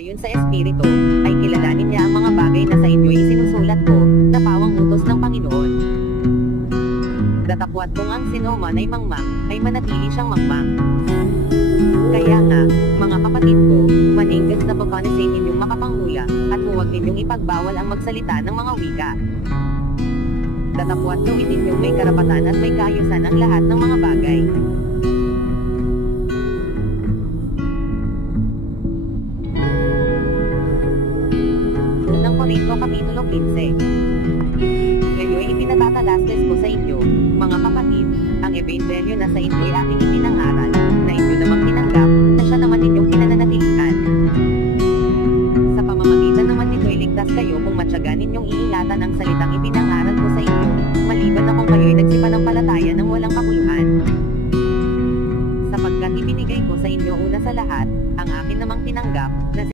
Ayon sa Espiritu, ay kilalanin niya ang mga bagay na sa inyo isinusulat ko, na pawang utos ng Panginoon. Datapwat kung ang sinuman ay mangmang, ay manatili siyang mangmang. Kaya nga, mga kapatid ko, maninggan na papanasin ninyong makapanghula, at huwag ninyong ipagbawal ang magsalita ng mga wika. Datapwat gawin ninyong may karapatan at may kaayusan ang lahat ng mga bagay. Unang Korinto Kapitulo 15. Ngayon ipinatatalastes ko sa inyo, mga kapatid, ang ebanghelyo na sa inyo ay aking ipinangaral, na inyo namang tinanggap, na siya naman inyong pinananatilihan. Sa pamamagitan naman nito'y ligtas kayo kung matyaga ninyong iingatan ang salitang ipinangaral ko sa inyo, maliban na kung kayo'y nagsipanampalataya ng walang kabuluhan. Sapagkat ibinigay ko sa inyo una sa lahat, ang akin namang tinanggap, na